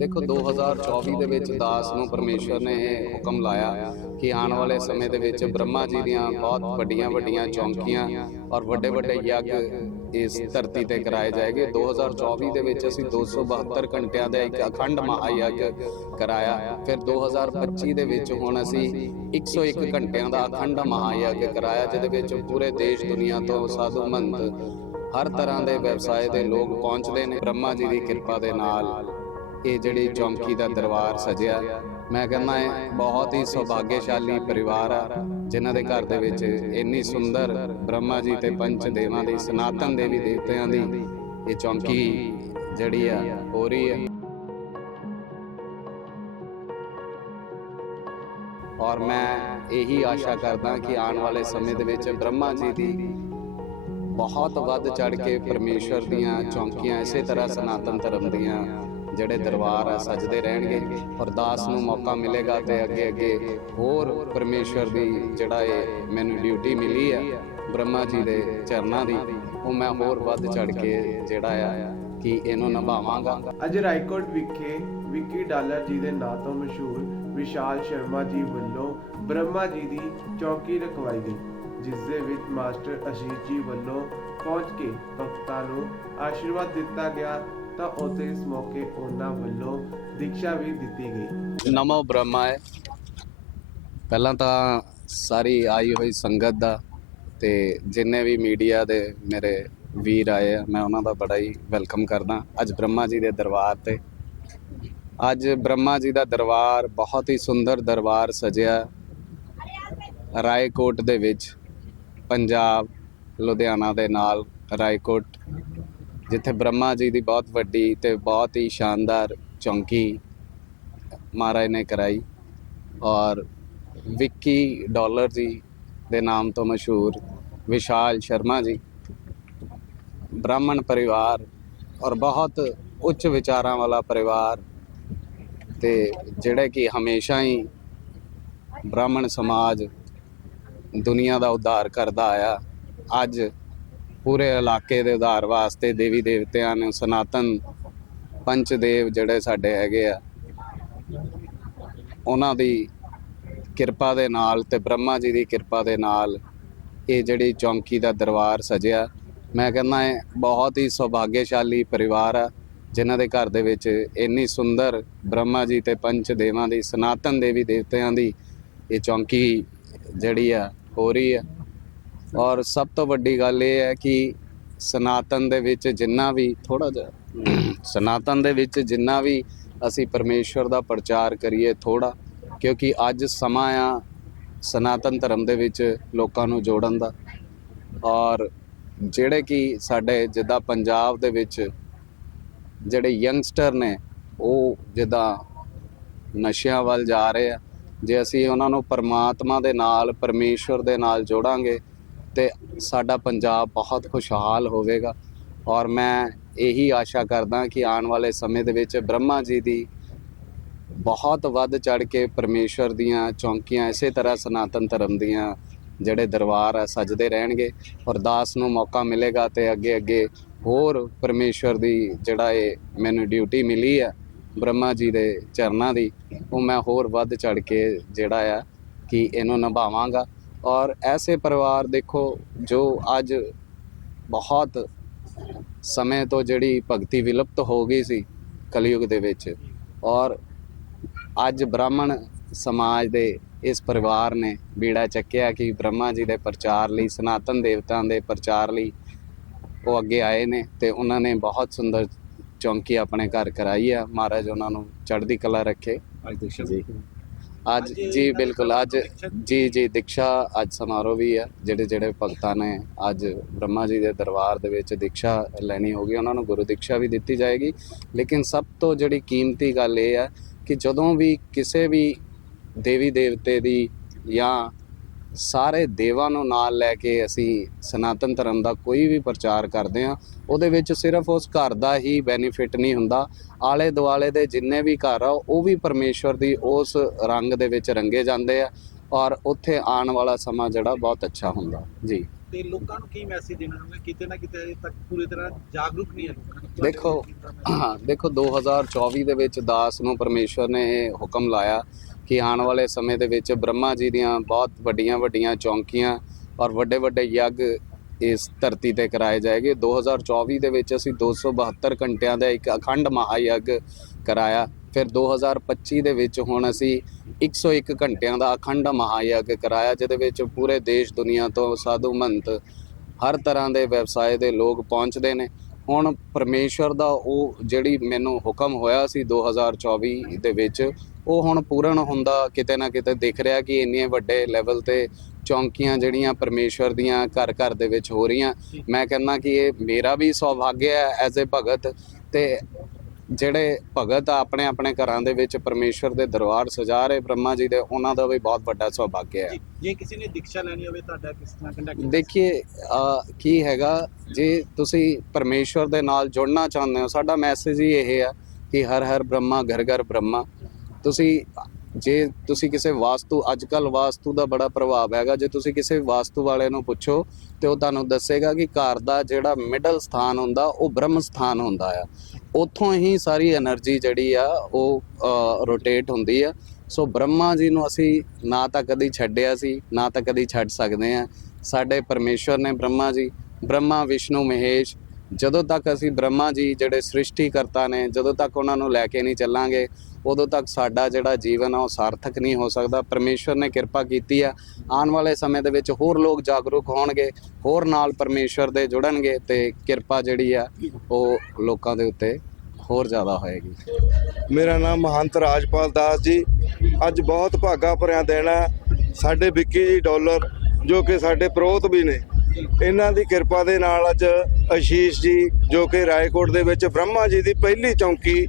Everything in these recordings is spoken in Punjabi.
ਦੇਖੋ 2024 ਦੇ ਵਿੱਚ ਦਾਸ ਨੂੰ ਪਰਮੇਸ਼ਵਰ ਨੇ ਇਹ ਹੁਕਮ ਲਾਇਆ ਕਿ ਆਉਣ ਵਾਲੇ ਸਮੇਂ ਦੇ ਵਿੱਚ ਬ੍ਰਹਮਾ ਜੀ ਦੀਆਂ ਬਹੁਤ ਵੱਡੀਆਂ ਵੱਡੀਆਂ ਚੌਂਕੀਆਂ ਔਰ ਵੱਡੇ ਵੱਡੇ ਯੱਗ ਇਸ ਧਰਤੀ ਤੇ ਕਰਾਏ ਜਾਏਗੇ। 2024 ਦੇ ਵਿੱਚ ਅਸੀਂ 272 ਘੰਟਿਆਂ ਦਾ ਇੱਕ ਅਖੰਡ ਮਹਾਯੱਗ ਕਰਾਇਆ। ਫਿਰ 2025 ਦੇ ਵਿੱਚ ਹੁਣ ਅਸੀਂ 101 ਘੰਟਿਆਂ ਦਾ ਅਖੰਡ ਮਹਾਯੱਗ ਕਰਾਇਆ ਜਿਹਦੇ ਵਿੱਚ ਪੂਰੇ ਦੇਸ਼ ਦੁਨੀਆ ਤੋਂ ਸਾਧੂ ਮੰਤ ਹਰ ਤਰ੍ਹਾਂ ਦੇ ਵਿਵਸਾਏ ਦੇ ਲੋਕ ਪਹੁੰਚਦੇ ਨੇ। ਬ੍ਰਹਮਾ ਜੀ ਦੀ ਕਿਰਪਾ ਦੇ ਨਾਲ ਇਹ ਜਿਹੜੀ ਚੌਂਕੀ ਦਾ ਦਰਬਾਰ ਸਜਿਆ, ਮੈਂ ਕਹਿੰਦਾ ਇਹ ਬਹੁਤ ਹੀ ਸੁਭਾਗਿਆਸ਼ਾਲੀ ਪਰਿਵਾਰ ਆ, ਜਿਨ੍ਹਾਂ ਦੇ ਘਰ ਦੇ ਵਿੱਚ ਇੰਨੀ ਸੁੰਦਰ ਬ੍ਰਹਮਾ ਜੀ ਤੇ ਪੰਚ ਦੇਵਾਂ ਦੀ, ਸਨਾਤਨ ਦੇਵੀ ਦੇਵਤਿਆਂ ਦੀ ਇਹ ਚੌਂਕੀ ਜਿਹੜੀ ਆ, ਹੋ ਰਹੀ ਹੈ ਔਰ ਮੈਂ ਇਹੀ ਆਸ਼ਾ ਕਰਦਾ ਕਿ ਆਉਣ ਵਾਲੇ ਸਮੇਂ ਦੇ ਵਿੱਚ ਬ੍ਰਹਮਾ ਜੀ ਦੀ ਬਹੁਤ ਵੱਧ ਚੜ ਕੇ ਪਰਮੇਸ਼ਵਰ ਦੀਆਂ ਚੌਂਕੀਆਂ ਇਸੇ ਤਰ੍ਹਾਂ ਸਨਾਤਨ ਧਰਮ ਦੀਆਂ ਜਿਹੜੇ ਦਰਬਾਰ ਆ, ਸਜਦੇ ਰਹਿਣਗੇ ਅਰਦਾਸ ਨੂੰ ਮੌਕਾ ਮਿਲੇਗਾ ਤੇ ਅੱਗੇ ਅੱਗੇ ਹੋਰ ਪਰਮੇਸ਼ਵਰ ਦੀ ਜਿਹੜਾ ਇਹ ਮੈਨੂੰ ਡਿਊਟੀ ਮਿਲੀ ਆ, ਬ੍ਰਹਮਾ ਜੀ ਦੇ ਚਰਨਾਂ ਦੀ, ਉਹ ਮੈਂ ਹੋਰ ਵੱਧ ਚੜ ਕੇ ਜਿਹੜਾ ਆ ਕਿ ਇਹਨੂੰ ਨਿਭਾਵਾਂਗਾ। ਅੱਜ ਰਾਏਕੋਟ ਵਿਖੇ ਵਿੱਕੀ ਡਾਲਰ ਜੀ ਦੇ ਨਾਂ ਤੋਂ ਮਸ਼ਹੂਰ ਵਿਸ਼ਾਲ ਸ਼ਰਮਾ ਜੀ ਵੱਲੋਂ ਬ੍ਰਹਮਾ ਜੀ ਦੀ ਚੌਕੀ ਰਖਵਾਈ ਗਈ, ਜਿਸ ਦੇ ਵਿੱਚ ਮਾਸਟਰ ਅਸ਼ੀਸ਼ ਜੀ ਵੱਲੋਂ ਪਹੁੰਚ ਕੇ ਭਗਤਾਂ ਨੂੰ ਆਸ਼ੀਰਵਾਦ ਦਿੱਤਾ ਗਿਆ ਤਾਂ ਉੱਥੇ ਇਸ ਮੌਕੇ ਉਹਨਾਂ ਵੱਲੋਂ ਦੀਕਸ਼ਾ ਵੀ ਦਿੱਤੀ ਗਈ। ਨਮੋ ਬ੍ਰਹਮਾਏ। ਪਹਿਲਾਂ ਤਾਂ ਸਾਰੀ ਆਈ ਹੋਈ ਸੰਗਤ ਦਾ ਤੇ ਜਿੰਨੇ ਵੀ ਮੀਡੀਆ ਦੇ ਮੇਰੇ ਵੀਰ ਆਏ ਆ, ਮੈਂ ਉਹਨਾਂ ਦਾ ਬੜਾ ਹੀ ਵੈਲਕਮ ਕਰਦਾ। ਅੱਜ ਬ੍ਰਹਮਾ ਜੀ ਦੇ ਦਰਬਾਰ ਤੇ। ਅੱਜ ਬ੍ਰਹਮਾ ਜੀ ਦਾ ਦਰਬਾਰ ਬਹੁਤ ਹੀ ਸੁੰਦਰ ਦਰਬਾਰ ਸਜਿਆ। ਰਾਏਕੋਟ ਦੇ ਵਿੱਚ, ਪੰਜਾਬ, ਲੁਧਿਆਣਾ ਦੇ ਨਾਲ ਰਾਏਕੋਟ ਜਿੱਥੇ ਬ੍ਰਹਮਾ ਜੀ ਦੀ ਬਹੁਤ ਵੱਡੀ ਤੇ ਬਹੁਤ ਹੀ ਸ਼ਾਨਦਾਰ ਚੌਂਕੀ ਮਹਾਰਾਜ ਨੇ ਕਰਾਈ ਔਰ ਵਿੱਕੀ ਡਾਲਰ ਜੀ ਦੇ ਨਾਮ ਤੋਂ ਮਸ਼ਹੂਰ ਵਿਸ਼ਾਲ ਸ਼ਰਮਾ ਜੀ, ਬ੍ਰਾਹਮਣ ਪਰਿਵਾਰ ਔਰ ਬਹੁਤ ਉੱਚ ਵਿਚਾਰਾਂ ਵਾਲਾ ਪਰਿਵਾਰ ਤੇ ਜਿਹੜੇ ਕਿ ਹਮੇਸ਼ਾ ਹੀ ਬ੍ਰਾਹਮਣ ਸਮਾਜ ਦੁਨੀਆ ਦਾ ਉਧਾਰ ਕਰਦਾ ਆਇਆ, ਅੱਜ ਪੂਰੇ ਇਲਾਕੇ ਦੇ ਉਧਾਰ ਵਾਸਤੇ ਦੇਵੀ ਦੇਵਤਿਆਂ ਨੂੰ ਸਨਾਤਨ ਪੰਚ ਦੇਵ ਜਿਹੜੇ ਸਾਡੇ ਹੈਗੇ ਆ, ਉਹਨਾਂ ਦੀ ਕਿਰਪਾ ਦੇ ਨਾਲ ਤੇ ਬ੍ਰਹਮਾ ਜੀ ਦੀ ਕਿਰਪਾ ਦੇ ਨਾਲ ਇਹ ਜਿਹੜੀ ਚੌਂਕੀ ਦਾ ਦਰਬਾਰ ਸਜਿਆ। ਮੈਂ ਕਹਿੰਦਾ ਇਹ ਬਹੁਤ ਹੀ ਸੁਭਾਗਿਆਸ਼ਾਲੀ ਪਰਿਵਾਰ ਆ, ਜਿਨ੍ਹਾਂ ਦੇ ਘਰ ਦੇ ਵਿੱਚ ਇੰਨੀ ਸੁੰਦਰ ਬ੍ਰਹਮਾ ਜੀ ਤੇ ਪੰਚ ਦੇਵਾਂ ਦੀ, ਸਨਾਤਨ ਦੇਵੀ ਦੇਵਤਿਆਂ ਦੀ ਇਹ ਚੌਂਕੀ ਜਿਹੜੀ ਆ, ਹੋ ਰਹੀ ਆ। ਔਰ ਸਭ ਤੋਂ ਵੱਡੀ ਗੱਲ ਇਹ ਹੈ ਕਿ ਸਨਾਤਨ ਦੇ ਵਿੱਚ ਜਿੰਨਾ ਵੀ ਥੋੜਾ ਜਿਹਾ, ਸਨਾਤਨ ਦੇ ਵਿੱਚ ਜਿੰਨਾ ਵੀ ਅਸੀਂ ਪਰਮੇਸ਼ਵਰ ਦਾ ਪ੍ਰਚਾਰ ਕਰੀਏ ਥੋੜਾ ਕਿਉਂਕਿ ਅੱਜ ਸਮਾਂ ਆ ਸਨਾਤਨ ਧਰਮ ਦੇ ਵਿੱਚ ਲੋਕਾਂ ਨੂੰ ਜੋੜਨ ਦਾ। ਔਰ ਜਿਹੜੇ ਕਿ ਸਾਡੇ ਜਿੱਦਾਂ ਪੰਜਾਬ ਦੇ ਵਿੱਚ ਜਿਹੜੇ ਯੰਗਸਟਰ ਨੇ, ਉਹ ਜਿੱਦਾਂ ਨਸ਼ਿਆਂ ਵੱਲ ਜਾ ਰਹੇ ਆ, ਜੇ ਅਸੀਂ ਉਹਨਾਂ ਨੂੰ ਪਰਮਾਤਮਾ ਦੇ ਨਾਲ, ਪਰਮੇਸ਼ਵਰ ਦੇ ਨਾਲ ਜੋੜਾਂਗੇ ਤੇ ਸਾਡਾ ਪੰਜਾਬ ਬਹੁਤ ਖੁਸ਼ਹਾਲ ਹੋਵੇਗਾ। ਔਰ ਮੈਂ ਇਹੀ ਆਸ਼ਾ ਕਰਦਾ ਕਿ ਆਉਣ ਵਾਲੇ ਸਮੇਂ ਦੇ ਵਿੱਚ ਬ੍ਰਹਮਾ ਜੀ ਦੀ ਬਹੁਤ ਵੱਧ ਚੜ ਕੇ ਪਰਮੇਸ਼ਵਰ ਦੀਆਂ ਚੌਂਕੀਆਂ ਇਸੇ ਤਰ੍ਹਾਂ ਸਨਾਤਨ ਧਰਮ ਦੀਆਂ ਜਿਹੜੇ ਦਰਬਾਰ ਆ, ਸਜਦੇ ਰਹਿਣਗੇ। ਔਰ ਦਾਸ ਨੂੰ ਮੌਕਾ ਮਿਲੇਗਾ ਤੇ ਅੱਗੇ ਅੱਗੇ ਹੋਰ ਪਰਮੇਸ਼ਵਰ ਦੀ ਜਿਹੜਾ ਇਹ ਮੈਨੂੰ ਡਿਊਟੀ ਮਿਲੀ ਆ, ਬ੍ਰਹਮਾ ਜੀ ਦੇ ਚਰਨਾਂ ਦੀ, ਉਹ ਮੈਂ ਹੋਰ ਵੱਧ ਚੜ ਕੇ ਜਿਹੜਾ ਆ, ਕਿ ਇਹਨੂੰ ਨਿਭਾਵਾਂਗਾ। ਔਰ ਐਸੇ ਪਰਿਵਾਰ ਦੇਖੋ ਜੋ ਅੱਜ ਬਹੁਤ ਸਮੇਂ ਤੋਂ ਜਿਹੜੀ ਭਗਤੀ ਵਿਲੁਪਤ ਹੋ ਗਈ ਸੀ ਕਲਯੁਗ ਦੇ ਵਿੱਚ ਔਰ ਅੱਜ ਬ੍ਰਾਹਮਣ ਸਮਾਜ ਦੇ ਇਸ ਪਰਿਵਾਰ ਨੇ ਬੀੜਾ ਚੱਕਿਆ ਕਿ ਬ੍ਰਹਮਾ ਜੀ ਦੇ ਪ੍ਰਚਾਰ ਲਈ, ਸਨਾਤਨ ਦੇਵਤਾਂ ਦੇ ਪ੍ਰਚਾਰ ਲਈ ਉਹ ਅੱਗੇ ਆਏ ਨੇ ਤੇ ਉਹਨਾਂ ਨੇ ਬਹੁਤ ਸੁੰਦਰ ਚੌਂਕੀ ਆਪਣੇ ਘਰ ਕਰਾਈ ਆ। ਮਹਾਰਾਜ ਉਹਨਾਂ ਨੂੰ ਚੜ੍ਹਦੀ ਕਲਾ ਰੱਖੇ। ਜੀ ਅੱਜ ਜੀ ਬਿਲਕੁਲ ਅੱਜ ਜੀ ਜੀ ਦੀਕਸ਼ਾ ਅੱਜ ਸਮਾਰੋਹ ਵੀ ਆ ਜਿਹੜੇ ਜਿਹੜੇ ਭਗਤਾਂ ਨੇ ਅੱਜ ਬ੍ਰਹਮਾ ਜੀ ਦੇ ਦਰਬਾਰ ਦੇ ਵਿੱਚ ਦੀਕਸ਼ਾ ਲੈਣੀ ਹੋਗੀ ਉਹਨਾਂ ਨੂੰ ਗੁਰੂ ਦੀਕਸ਼ਾ ਵੀ ਦਿੱਤੀ ਜਾਏਗੀ। ਲੇਕਿਨ ਸਭ ਤੋਂ ਜਿਹੜੀ ਕੀਮਤੀ ਗੱਲ ਇਹ ਆ ਕਿ ਜਦੋਂ ਵੀ ਕਿਸੇ ਵੀ ਦੇਵੀ ਦੇਵਤੇ ਦੀ ਜਾਂ ਸਾਰੇ ਦੇਵਾਂ ਨੂੰ ਨਾਲ ਲੈ ਕੇ ਅਸੀਂ ਸਨਾਤਨ ਧਰਮ ਦਾ ਕੋਈ ਵੀ ਪ੍ਰਚਾਰ ਕਰਦੇ ਆ ਉਹਦੇ ਵਿੱਚ ਸਿਰਫ ਉਸ ਘਰ ਦਾ ਹੀ ਬੈਨੀਫਿਟ ਨਹੀਂ ਹੁੰਦਾ। ਆਲੇ ਦੁਆਲੇ ਦੇ ਜਿੰਨੇ ਵੀ ਘਰ ਆ ਉਹ ਵੀ ਪਰਮੇਸ਼ਵਰ ਦੀ ਉਸ ਰੰਗ ਦੇ ਵਿੱਚ ਰੰਗੇ ਜਾਂਦੇ ਆ ਔਰ ਉੱਥੇ ਆਉਣ ਵਾਲਾ ਸਮਾਂ ਜਿਹੜਾ ਬਹੁਤ ਅੱਛਾ ਹੁੰਦਾ। ਜੀ। ਤੇ ਲੋਕਾਂ ਨੂੰ ਕੀ ਮੈਸੇਜ ਦੇਣਾ ਚਾਹੁੰਦੇ? ਕਿਤੇ ਨਾ ਕਿਤੇ ਅਜੇ ਤੱਕ ਪੂਰੀ ਤਰ੍ਹਾਂ ਜਾਗਰੂਕ ਨਹੀਂ ਹੈ ਲੋਕਾਂ। ਦੇਖੋ ਹਾਂ, ਦੇਖੋ 2024 ਦੇ ਵਿੱਚ ਦਾਸ ਨੂੰ ਪਰਮੇਸ਼ਵਰ ਨੇ ਹੁਕਮ ਲਾਇਆ ਕਿ ਆਉਣ ਵਾਲੇ ਸਮੇਂ ਦੇ ਵਿੱਚ ਬ੍ਰਹਮਾ ਜੀ ਦੀਆਂ ਬਹੁਤ ਵੱਡੀਆਂ ਵੱਡੀਆਂ ਚੌਂਕੀਆਂ ਔਰ ਵੱਡੇ ਵੱਡੇ ਯੱਗ ਇਸ ਧਰਤੀ ਤੇ ਕਰਾਏ ਜਾਏਗੇ। 2024 ਦੇ ਵਿੱਚ ਅਸੀਂ 272 ਘੰਟਿਆਂ ਦਾ ਇੱਕ ਅਖੰਡ ਮਹਾਯੱਗ ਕਰਾਇਆ। ਫਿਰ 2025 ਦੇ ਵਿੱਚ ਹੁਣ ਅਸੀਂ 101 ਘੰਟਿਆਂ ਦਾ ਅਖੰਡ ਮਹਾਯੱਗ ਕਰਾਇਆ, ਜਿਹਦੇ ਵਿੱਚ ਪੂਰੇ ਦੇਸ਼ ਦੁਨੀਆ ਤੋਂ ਸਾਧੂ ਮੰਤ ਹਰ ਤਰ੍ਹਾਂ ਦੇ ਵਿਵਸਾਏ ਦੇ ਲੋਕ ਪਹੁੰਚਦੇ ਨੇ। ਹੁਣ ਪਰਮੇਸ਼ਵਰ ਦਾ ਉਹ ਜਿਹੜੀ ਮੈਨੂੰ ਹੁਕਮ ਹੋਇਆ ਸੀ 2024 ਦੇ ਵਿੱਚ, ਉਹ ਹੁਣ ਪੂਰਨ ਹੁੰਦਾ, ਕਿਤੇ ਨਾ ਕਿਤੇ ਦਿਖ ਰਿਹਾ ਕਿ ਇੰਨੇ ਵੱਡੇ ਲੈਵਲ ਤੇ ਚੌਂਕੀਆਂ ਜਿਹੜੀਆਂ ਪਰਮੇਸ਼ਵਰ ਦੀਆਂ ਘਰ ਘਰ ਦੇ ਵਿੱਚ ਹੋ ਰਹੀਆਂ। ਮੈਂ ਕਹਿੰਦਾ ਕਿ ਇਹ ਮੇਰਾ ਵੀ ਸੌਭਾਗਿਆ ਹੈ ਐਜ਼ ਅ ਭਗਤ ਤੇ ਜਿਹੜੇ ਭਗਤ ਆ ਆਪਣੇ ਆਪਣੇ ਘਰਾਂ ਦੇ ਵਿੱਚ ਪਰਮੇਸ਼ਵਰ ਦੇ ਦਰਬਾਰ ਸਜਾ ਰਹੇ ਬ੍ਰਹਮਾ ਜੀ ਦੇ ਉਹਨਾਂ ਦਾ ਵੀ ਬਹੁਤ ਵੱਡਾ ਸੁਭਾਗਿਆ ਹੈ। ਜੀ, ਕਿਸੇ ਨੇ ਦੀਕਸ਼ਾ ਲੈਣੀ ਹੋਵੇ ਤੁਹਾਡਾ ਕਿਸ ਤਰ੍ਹਾਂ ਕੰਟੈਕਟ ਦੇਖੀਏ ਕੀ ਹੈਗਾ ਜੇ ਤੁਸੀਂ ਪਰਮੇਸ਼ਵਰ ਦੇ ਨਾਲ ਜੁੜਨਾ ਚਾਹੁੰਦੇ ਹੋ ਸਾਡਾ ਮੈਸੇਜ ਹੀ ਇਹ ਆ ਕਿ ਹਰ ਹਰ ਬ੍ਰਹਮਾ ਘਰ ਘਰ ਬ੍ਰਹਮਾ। ਤੁਸੀਂ ਜੇ ਤੁਸੀਂ ਕਿਸੇ ਵਾਸਤੂ ਅੱਜ ਕੱਲ ਵਾਸਤੂ ਦਾ ਬੜਾ ਪ੍ਰਭਾਵ ਹੈਗਾ, ਜੇ ਤੁਸੀਂ ਕਿਸੇ ਵਾਸਤੂ ਵਾਲੇ ਨੂੰ ਪੁੱਛੋ, ਤੇ ਉਹ ਤੁਹਾਨੂੰ ਦੱਸੇਗਾ ਕਿ ਘਰ ਦਾ ਜਿਹੜਾ ਮਿਡਲ ਸਥਾਨ ਹੁੰਦਾ, ਉਹ ਬ੍ਰਹਮ ਸਥਾਨ ਹੁੰਦਾ ਆ। ਉੱਥੋਂ ਹੀ ਸਾਰੀ એનર્ਜੀ ਜਿਹੜੀ ਆ, ਉਹ ਰੋਟੇਟ ਹੁੰਦੀ ਆ। ਸੋ ਬ੍ਰਹਮਾ ਜੀ ਨੂੰ ਅਸੀਂ ਨਾ ਤਾਂ ਕਦੀ ਛੱਡਿਆ ਸੀ, ਨਾ ਤਾਂ ਕਦੀ ਛੱਡ ਸਕਦੇ ਆ। ਸਾਡੇ ਪਰਮੇਸ਼ਵਰ ਨੇ ਬ੍ਰਹਮਾ ਜੀ, ਬ੍ਰਹਮਾ, ਵਿਸ਼ਨੂੰ, ਮਹੇਸ਼, ਜਦੋਂ ਤੱਕ ਅਸੀਂ ਬ੍ਰਹਮਾ ਜੀ, ਜਿਹੜੇ ਸ੍ਰਿਸ਼ਟੀਕਰਤਾ ਨੇ, ਜਦੋਂ ਤੱਕ ਉਹਨਾਂ ਨੂੰ ਲੈ ਕੇ ਨਹੀਂ ਚੱਲਾਂਗੇ ਉਦੋਂ ਤੱਕ ਸਾਡਾ ਜਿਹੜਾ ਜੀਵਨ ਆ ਉਹ ਸਾਰਥਕ ਨਹੀਂ ਹੋ ਸਕਦਾ। ਪਰਮੇਸ਼ਵਰ ਨੇ ਕਿਰਪਾ ਕੀਤੀ ਆ। ਆਉਣ ਵਾਲੇ ਸਮੇਂ ਦੇ ਵਿੱਚ ਹੋਰ ਲੋਕ ਜਾਗਰੂਕ ਹੋਣਗੇ, ਹੋਰ ਨਾਲ ਪਰਮੇਸ਼ਵਰ ਦੇ ਜੁੜਨਗੇ ਤੇ ਕਿਰਪਾ ਜਿਹੜੀ ਆ ਉਹ ਲੋਕਾਂ ਦੇ ਉੱਤੇ ਹੋਰ ਜ਼ਿਆਦਾ ਹੋਏਗੀ। ਮੇਰਾ ਨਾਮ ਮਹੰਤ ਰਾਜਪਾਲ ਦਾਸ ਜੀ। ਅੱਜ ਬਹੁਤ ਭਾਗਾ ਭਰਿਆ ਦਿਨ ਹੈ ਸਾਡੇ ਵਿੱਕੀ ਜੀ ਡਾਲਰ ਜੋ ਕਿ ਸਾਡੇ ਪ੍ਰੋਤ ਵੀ ਨੇ, ਇਹਨਾਂ ਦੀ ਕਿਰਪਾ ਦੇ ਨਾਲ ਅੱਜ ਆਸ਼ੀਸ਼ ਜੀ ਜੋ ਕਿ ਰਾਏਕੋਟ ਦੇ ਵਿੱਚ ਬ੍ਰਹਮਾ ਜੀ ਦੀ ਪਹਿਲੀ ਚੌਂਕੀ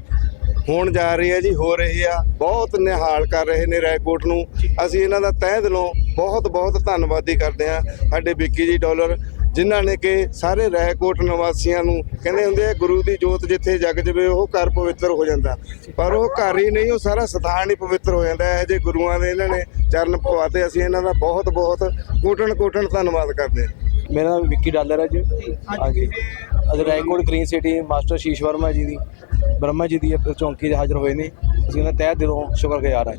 ਹੋਣ ਜਾ ਰਹੀ ਹੈ ਜੀ ਹੋ ਰਹੀ ਆ ਬਹੁਤ ਨਿਹਾਲ ਕਰ ਰਹੇ ਨੇ ਰਾਏਕੋਟ ਨੂੰ। ਅਸੀਂ ਇਹਨਾਂ ਦਾ ਤਹਿ ਦਿਲੋਂ ਬਹੁਤ ਬਹੁਤ ਧੰਨਵਾਦੀ ਕਰਦੇ ਹਾਂ। ਸਾਡੇ ਵਿੱਕੀ ਜੀ ਡਾਲਰ ਜਿਨ੍ਹਾਂ ਨੇ ਕਿ ਸਾਰੇ ਰਾਏਕੋਟ ਨਿਵਾਸੀਆਂ ਨੂੰ ਕਹਿੰਦੇ ਹੁੰਦੇ ਆ ਗੁਰੂ ਦੀ ਜੋਤ ਜਿੱਥੇ ਜਗ ਜਵੇ ਉਹ ਘਰ ਪਵਿੱਤਰ ਹੋ ਜਾਂਦਾ। ਪਰ ਉਹ ਘਰ ਹੀ ਨਹੀਂ ਉਹ ਸਾਰਾ ਸਥਾਨ ਹੀ ਪਵਿੱਤਰ ਹੋ ਜਾਂਦਾ ਇਹ ਜੇ ਗੁਰੂਆਂ ਦੇ ਇਹਨਾਂ ਨੇ ਚਰਨ ਪਵਾਤੇ। ਅਸੀਂ ਇਹਨਾਂ ਦਾ ਬਹੁਤ ਬਹੁਤ ਕੋਟਣ ਕੋਟਣ ਧੰਨਵਾਦ ਕਰਦੇ ਹਾਂ। ਮੇਰਾ ਨਾਮ ਵਿੱਕੀ ਡਾਲਰ ਹੈ ਜੀ। ਹਾਂਜੀ। ਅੱਜ Raikot green city master Shish Verma ji ਦੀ ਬ੍ਰਹਮਾ ਜੀ ਦੀ ਚੌਂਕੀ 'ਚ ਹਾਜ਼ਰ ਹੋਏ ਨੇ। ਅਸੀਂ ਉਹਨਾਂ ਤਹਿ ਦਿਲੋਂ ਸ਼ੁਕਰਗੁਜ਼ਾਰ ਹਾਂ